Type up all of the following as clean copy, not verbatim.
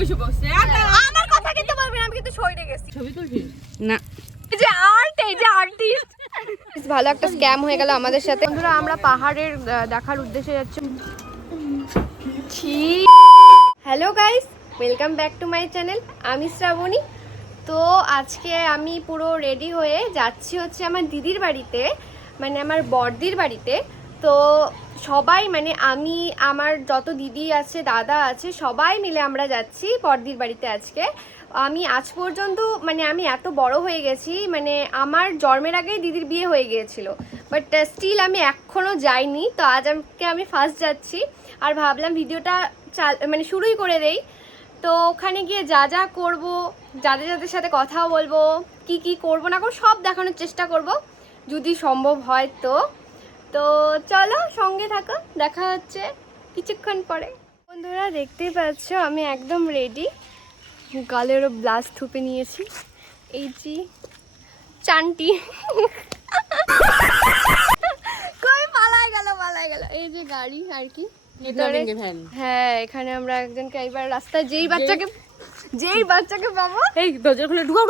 বসে বসে আমার কথা কিন্তু বলবি না, আমি কিন্তু সইরে গেছি। ছবি তুলছিস না? এই যে আর্টিস্ট ভালো একটা স্ক্যাম হয়ে গেল আমাদের সাথে। বন্ধুরা আমরা পাহাড়ের দেখার উদ্দেশ্যে যাচ্ছি। Hello guys, welcome back to my channel. আমি শ্রাবণী। তো আজকে আমি পুরো রেডি হয়ে যাচ্ছি হচ্ছে আমার দিদির বাড়িতে, মানে আমার বড়দির বাড়িতে। তো সবাই মানে আমি, আমার যত দিদি আছে, দাদা আছে, সবাই মিলে আমরা যাচ্ছি বড়দির বাড়িতে আজকে। আমি আজ পর্যন্ত মানে আমি এত বড় হয়ে গেছি, মানে আমার জন্মের আগেই দিদির বিয়ে হয়ে গিয়েছিল, বাট স্টিল আমি এখনও যাইনি। তো আজ আমি ফার্স্ট যাচ্ছি আর ভাবলাম ভিডিওটা মানে শুরুই করে দেই। তো ওখানে গিয়ে যা যা করবো, যাদের সাথে কথাও বলবো, কি করবো না করবো সব দেখানোর চেষ্টা করব যদি সম্ভব হয়। তো চলো সঙ্গে থাকো, দেখা হচ্ছে কিছুক্ষণ পরে। বন্ধুরা দেখতেই পাচ্ছ আমি একদম রেডি, গালেরও ব্লাস থুপে নিয়েছি, এই যে চান্টি কই পালায় গেল। এই যে গাড়ি আর কি, হ্যাঁ এখানে আমরা একজনকে এইবার রাস্তায় যেই বাচ্চাকে পাবো এই দরজা খুলে ঢুকাও।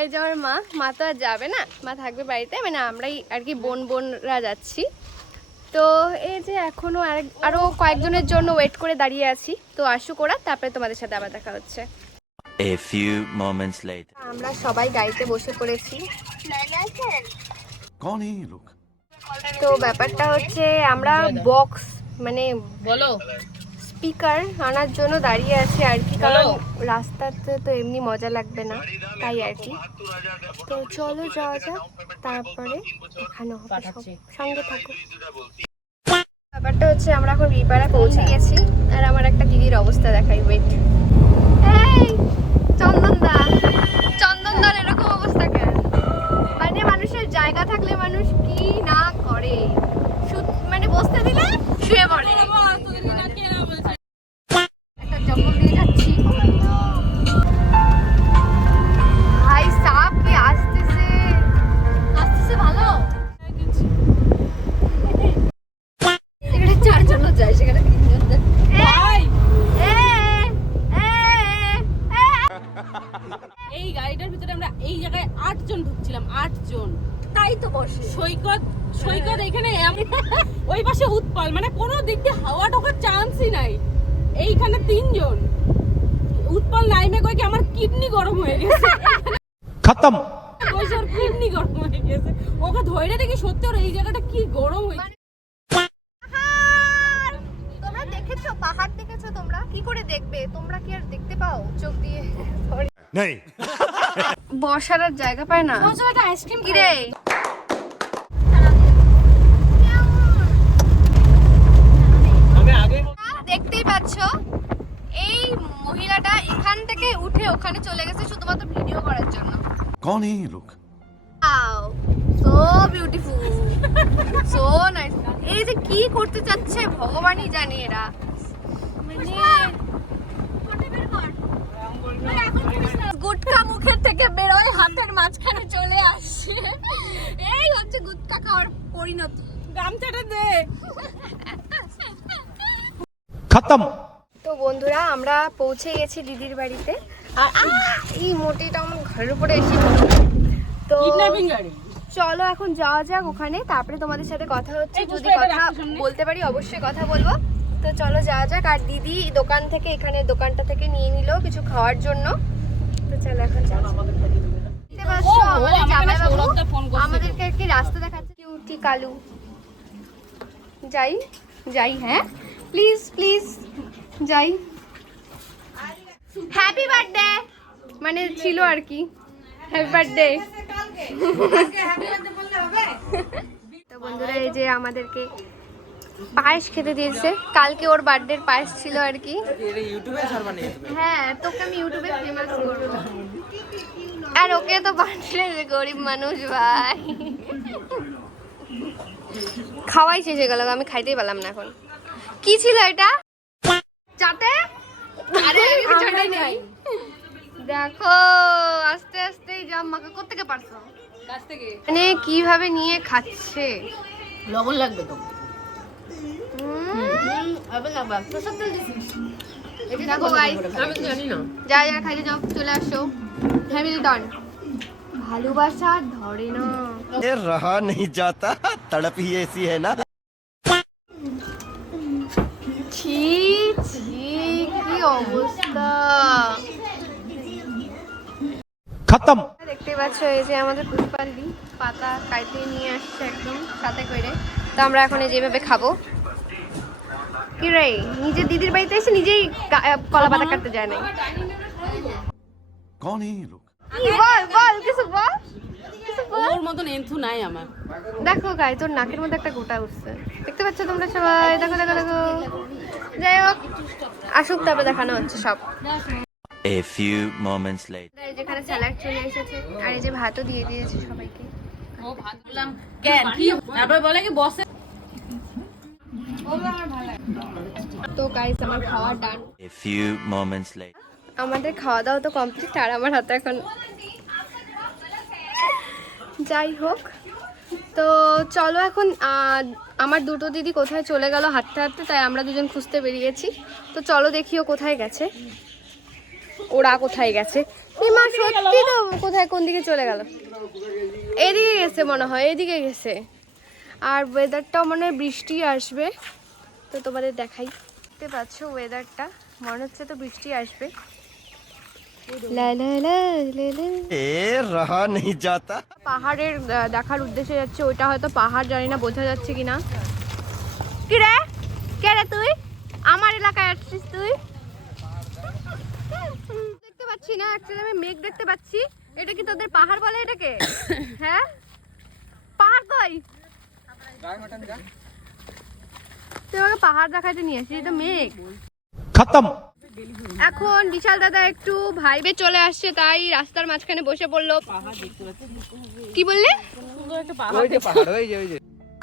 এই যে আমার মা তো আর যাবে না, মা থাকবে বাড়িতে, মানে আমরাই আর কি বোনরা যাচ্ছি। তো এই যে এখনো আরো কয়েকজনের জন্য ওয়েট করে দাঁড়িয়ে আছি। তো আসুক ওরা, তারপরে তোমাদের সাথে আবার দেখা হচ্ছে। A few moments later. আমরা সবাই গাড়িতে বসে পড়েছি। कौन है ये लोग? তো ব্যাপারটা হচ্ছে আমরা বক্স মানে বলো স্পিকার আনার জন্য দাঁড়িয়ে আছি আর কি, কারণ রাস্তাতে তো এমনি মজা লাগবে না, তাই আর কি। তো চলো যাওয়া যাক, তারপরে দেখানো হবে সব, সঙ্গে থাকো। ব্যাপারটা হচ্ছে আমরা এখন বিপাড়া পৌঁছে গেছি আর আমার একটা দিদির অবস্থা দেখাই, ওয়েট। এই চন্দনদার এরকম অবস্থা কেন? মানে মানুষের জায়গা থাকলে মানুষ কি না করে, মানে বসতে দিলে শুয়ে পড়ে। একটা জঙ্গল দিয়ে যাচ্ছি, ভাই সাপ কি আসতেছে ভালো। এখানে 4 জন যায়, সেখানে 3 জন যায়। এই গাড়িটার ভিতরে আমরা এই জায়গায় 8 জন ঢুকছিলাম, 8 জন। তাই তো বসে সৈকত এখানে ওই পাশে উৎপল, মানে কোনো দিক দিয়ে হাওয়া ঢোকার চান্সই নাই। এইখানে 3 জন। উৎপল নাইমে কই কি আমার কিডনি গরম হয়ে গেছে, खत्म। ওর কিডনি গরম হয়ে গেছে। ওকে ধরে দেখি সত্যি ওর এই জায়গাটা কি গরম হয়েছে। তোমরা দেখেছো পাহাড় দেখেছো? তোমরা কি করে দেখবে, তোমরা কি আর দেখতে পাও চোখ দিয়ে? नहीं। বসার আর জায়গা পায় না। একটা আইসক্রিম কি রে, দেখতেই পাচ্ছ এই মহিলাটা এখান থেকে উঠে ওখানে চলে গেছে শুধুমাত্র ভিডিও করার জন্য। कौन है ये लोग? So beautiful, so nice. এই যে কি করতে চাচ্ছে ভগবানই জানে এরা, গুটকা মুখের থেকে বেরোয় হাতের মাঝখানে চলে আসছে। এই হচ্ছে গুটকা খাওয়ার পরিণতি। গামছাটা দে। खत्म। তো বন্ধুরা আমরা পৌঁছে গেছি দিদির বাড়িতে, আর এই মোটিটা আমার ঘরের উপরে এসে তো চলো এখন যাওয়া যাক ওখানে, তারপরে তোমাদের সাথে কথা হচ্ছে। যদি কথা বলতে পারি অবশ্যই কথা বলবো। তো চলো যাওয়া যাক। আর দিদি দোকান থেকে, এখানে দোকানটা থেকে নিয়ে নিল কিছু খাওয়ার জন্য। তো চলো এখন আমাদেরকে আর কি রাস্তা দেখাচ্ছে, কিউটি কালু। যাই হ্যাঁ, প্লিজ যাই। হ্যাপি বার্থডে মানে ছিল আর কি, হ্যাপি বার্থডে। তো বন্ধুরা এই যে আমাদেরকে পায়েস খেতে দিয়েছে, কালকে ওর বার্থডের পায়েস ছিল আর কি। হ্যাঁ তোকে আমি ইউটিউবে ফেমাস করব, আর ওকে তো বার্থডে, গরিব মানুষ ভাই। খাওয়াই শেষ হয়ে গেল, আমি খাইতেই পারলাম না। এখন কি ছিল এটা? যাতে দেখো আস্তে আস্তে জাম্মাকে কোত্থেকে পারছো, মানে কিভাবে নিয়ে খাচ্ছে। লবণ লাগবে তো। দেখো গাইস, আমি তো জানি না। যা যা খাইতে যাও, চলে আসো। হ্যামিল্টন, ভালোবাসা ধরে না। ये रहा नहीं जाता, तड़प ही ऐसी है ना। ছি ছি, কি অবস্থা। खत्म। দেখতে পাচ্ছ এই যে আমাদের পুষ্পালি পাতা কাইতে নিয়ে আসছে একদম সাথে করে। তো আমরা এখন এই যেভাবে খাবো। কি রে, নিজের দিদির বাড়িতে এসে নিজেই কলা পাতা কাটতে যায় নাই। कौन है ये लोग? কি বল বল, কিছু বল, কিছু বল। ওর মতন এন্থু নাই আমার। দেখো গাই, তোর নাকের মধ্যে একটা গোটা উঠছে, দেখতে পাচ্ছ তোমরা সবাই? দেখো দেখো দেখো। যাই হোক, আসুক তবে দেখানো হচ্ছে সব। A few moments later. এই যেখানে স্যালাড চলে এসেছে আর এই যে ভাতও দিয়ে দিয়েছে সবাইকে। ও ভাত বললাম কেন কি, তারপর বলে কি বসে। তো গাইস, আমার খাওয়া ডান। A few moments later. আমাদের খাওয়া দাওয়া তো কমপ্লিট আর আমার হাতে এখন, যাই হোক। তো চলো এখন আমার দুটো দিদি কোথায় চলে গেল হাঁটতে হাঁটতে, তাই আমরা দুজন খুঁজতে বেরিয়েছি। তো চলো দেখিও কোথায় গেছে, ওরা কোথায় গেছে। এই মা সত্যি তো, কোথায় কোন দিকে চলে গেল? এদিকে গেছে মনে হয়, এদিকে গেছে। আর ওয়েদারটাও মনে হয় বৃষ্টি আসবে, তো তোমাদের দেখাই। দেখতে পাচ্ছ ওয়েদারটা, মনে হচ্ছে তো বৃষ্টি আসবে। লা লা লা লা লা। ए रहा नहीं जाता। পাহাড়ের দেখার উদ্দেশ্যে যাচ্ছে, ওইটা হয়তো পাহাড়, জানি না বোঝা যাচ্ছে কিনা। কি রে, কে রে তুই? আমার এলাকায় আসছিস তুই? দেখতে পাচ্ছি না, অ্যাকচুয়ালি আমি মেঘ দেখতে পাচ্ছি। এটা কি তোদের পাহাড় বলে এটাকে? হ্যাঁ, পাহাড় কই? তুই আমাকে পাহাড় দেখাইতে নিয়ে আসছিস, এটা মেঘ। खत्म। এখন বিশাল দাদা একটু ভাইবে চলে আসছে, তাই রাস্তার মাঝখানে বসে পড়লো। কি বললে?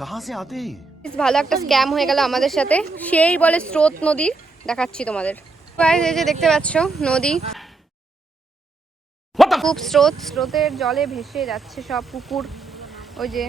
कहाँ से आते हैं ये? বেশ ভালো একটা স্ক্যাম হয়ে গেল আমাদের সাথে। সেই বলে স্রোত নদী, দেখাচ্ছি তোমাদের। গাইস, এই যে দেখতে পাচ্ছ নদী, খুব স্রোত, স্রোতের জলে ভেসে যাচ্ছে সব পুকুর। ওই যে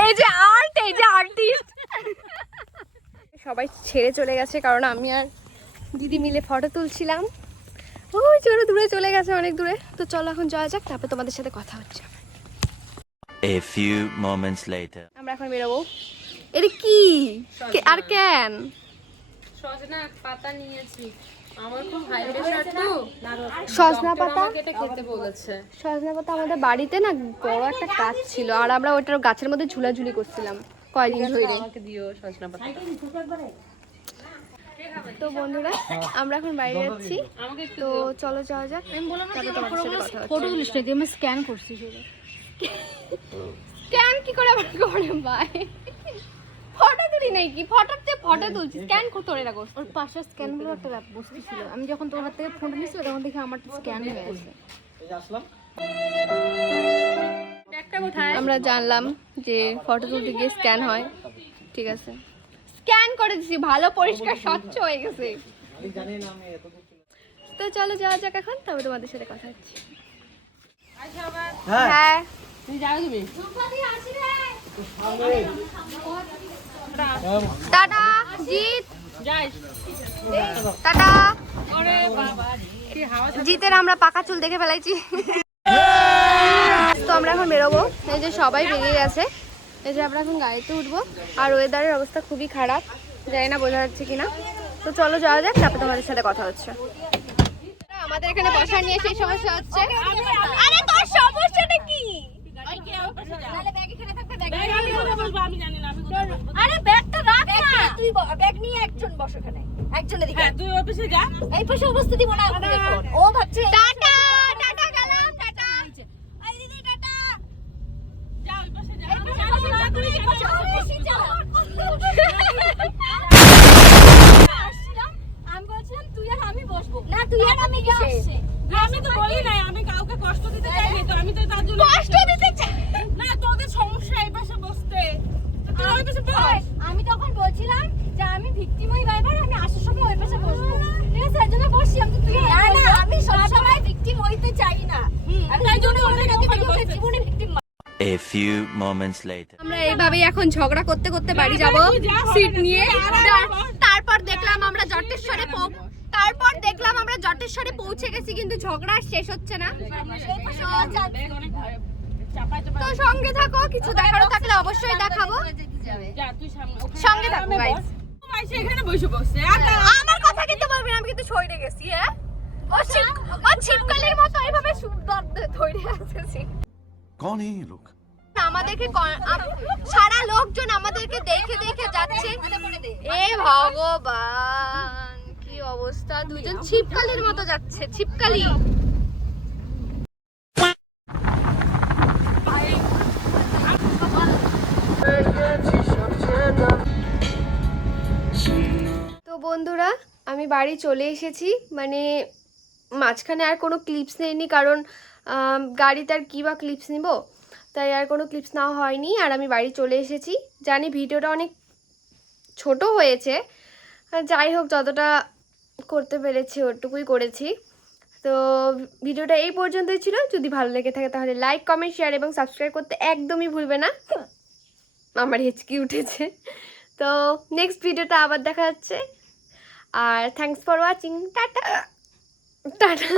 এই যে আর্ট, এই যে আর্টিস্ট সবাই ছেড়ে চলে গেছে, কারণ আমি আর দিদি মিলে ফটো তুলছিলাম। ওই চলো দূরে চলে গেছে, অনেক দূরে। তো চলো এখন যাওয়া যাক, তারপর তোমাদের সাথে কথা হচ্ছে। A few moments later. আমরা এখন বেরোবো। এটা কি আর কেন? সজনা পাতা নিয়েছি, আমার খুব হাই প্রেশার তো। সজনা পাতা, আমাকে এটা খেতে বলেছে। সজনা পাতা আমাদের বাড়িতে না বড় একটা গাছ ছিল, আর আমরা ওইটার গাছের মধ্যে ঝুলাঝুলি করছিলাম কয়দিন ধরে। আমাকে দিও সজনা পাতা। তো বন্ধুরা, আমরা এখন বাইরে যাচ্ছি, তো চলো যাওয়া যাক, তারপর তোমাদের সাথে কথা হচ্ছে। ফটো তুলিস না, আমি স্ক্যান করছি সেটা। স্ক্যান কি করে আবার করে ভাই? ফটো তুলি নাই কি? ফটোতে ফটো তুলছি, স্ক্যান করতে ওরা করছে। ওর পাশে স্ক্যান হলো একটা বস্তু ছিল, আমি যখন তোর হাত থেকে ফোনটা নিয়েছিল তখন দেখি আমার স্ক্যান হয়ে গেছে। আমরা জানলাম যে ফটো তুলতে গিয়ে স্ক্যান হয়, ঠিক আছে, স্ক্যান করে দিছি, ভালো পরিষ্কার স্বচ্ছ হয়ে গেছে। তো চলো যাওয়া যাক এখন, তবে তোমাদের সাথে কথা হচ্ছে। হ্যাঁ, তুমি যাও তুমি। টাটা জিৎ, যাইস। টাটা। আরে বাবা, কি হাওয়া। জিতের আমরা পাকা চুল দেখে ফেলাইছি। তো আমরা এখন বেরোবো, এই যে সবাই বেরিয়ে গেছে, এই যে আমরা এখন গাড়িতে উঠবো। আর ওয়েদারের অবস্থা খুবই খারাপ, জানি না বোঝা যাচ্ছে কিনা। তো চলো যাওয়া যাক, তারপর তোমাদের সাথে কথা হচ্ছে। আমাদের এখানে বসা নিয়ে সেই সমস্যা হচ্ছে। আরে তোর সমস্যাটা কি? আমি জানি না, আমি কোথায় বলবো। আরে ব্যাগটা রাখ না, তুই ব্যাগ নিয়ে একজন বস ওখানে, একজন এদিকে। হ্যাঁ, তুই অফিসে যা। এই পাশে অবস্থা দিব না এখন। ও ভাবছে টাটা, টাটা গেলাম, টাটা। এই দিদি টাটা। যা ওই পাশে যা। এই পাশে বসে না, তুই এই পাশে বেশি যা। আমি বলছিলাম তুই আর আমি বসবো না, তুই আর আমি কিসে? আমি তো বলি নাই আমি কাউকে কষ্ট দিতে চাইনি, তো আমি তো তার জন্য কষ্ট দিতে চাই না। তোদের সমস্যা এই পাশে বসতে, তো তুই ওই পাশে বস। আমি তখন বলছিলাম যে আমি ভিকটিম হই বারবার, আমি আসার সময় ওই পাশে বসবো, ঠিক আছে? এর জন্য বসছি। আমি তো তুই না না, আমি সবসময় ভিকটিম হইতে চাই না। তাই জন্য ওদের কাছে বসতে। জীবনে victim. A A few moments later. আমরা এইভাবেই এখন ঝগড়া করতে করতে বাড়ি যাব সিট নিয়ে। তারপর দেখলাম আমরা জটেশ্বরে পৌঁছে গেছি, কিন্তু ঝগড়া আর শেষ হচ্ছে না। তো সঙ্গে থাকো, কিছু দেখারও থাকলে অবশ্যই দেখাবো। সঙ্গে থাকো গাইস। এখানে বসে বসে আমার কথা কিন্তু বলবেন, আমি কিন্তু সইরে গেছি। হ্যাঁ, ও ছিপকলির মতো এইভাবে সুন্দর ধরে আসছে। कौन है ये लोग? আমাদেরকে সারা লোকজন আমাদেরকে দেখে দেখে যাচ্ছে। এ ভগবান, কি অবস্থা! দুজন ছিপকালির মতো যাচ্ছে, ছিপকালি। তো বন্ধুরা, আমি বাড়ি চলে এসেছি। মানে মাঝখানে আর কোনো ক্লিপস নেইনি, কারণ গাড়িতে আর কী বা ক্লিপস নিব, তাই আর কোনো ক্লিপস নেওয়া হয়নি। আর আমি বাড়ি চলে এসেছি। জানি ভিডিওটা অনেক ছোট হয়েছে, যাই হোক যতটা করতে পেরেছি ওটুকুই করেছি। তো ভিডিওটা এই পর্যন্তই ছিল। যদি ভালো লেগে থাকে তাহলে লাইক, কমেন্ট, শেয়ার এবং সাবস্ক্রাইব করতে একদমই ভুলবে না। আমার হেঁচকি উঠেছে। তো নেক্সট ভিডিওটা আবার দেখা যাচ্ছে। আর থ্যাঙ্কস ফর ওয়াচিং। টাটা টাটা।